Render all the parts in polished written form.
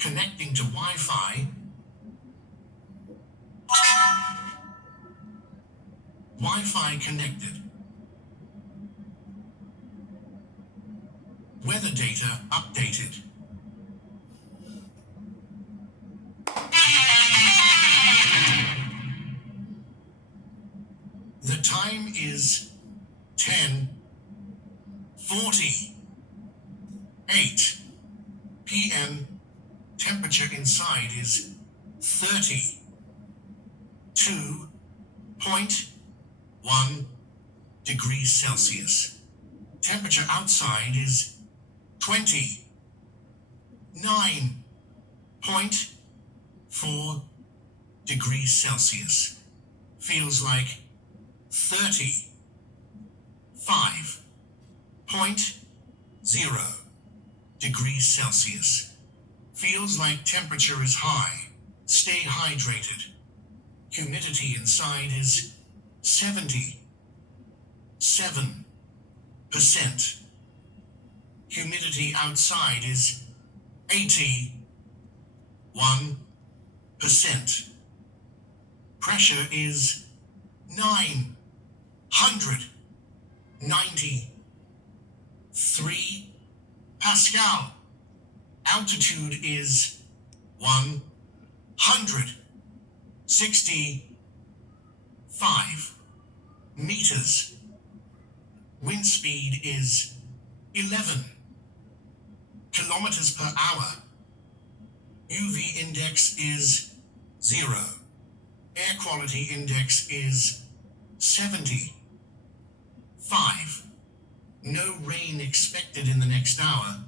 Connecting to Wi-Fi. Wi-Fi connected. Weather data updated. The time is 10:48 p.m. Temperature inside is 32.1 degrees Celsius. Temperature outside is 29.4 degrees Celsius. Feels like 35.0 degrees Celsius. Feels like temperature is high. Stay hydrated. Humidity inside is 77%. Humidity outside is 81%. Pressure is 993 Pascal. Altitude is 165 meters. Wind speed is 11 kilometers per hour. UV index is 0. Air quality index is 75. No rain expected in the next hour.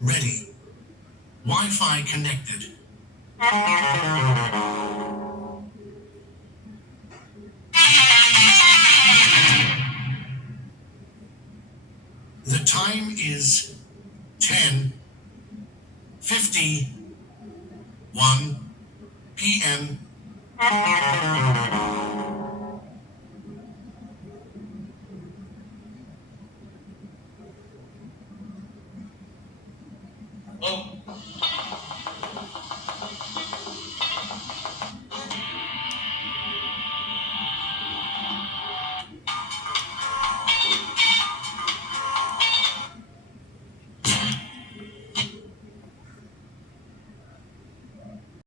Ready. Wi-Fi connected. The time is 10:51 p.m.